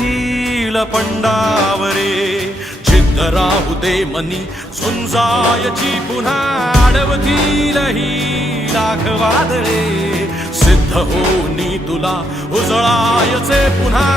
येईल पंडावरे जिद्द राहू दे मनी झुंजायची पुन्हा अडवतील ही लाख वादळे सिद्ध होनी तुला उजळायचे पुन्हा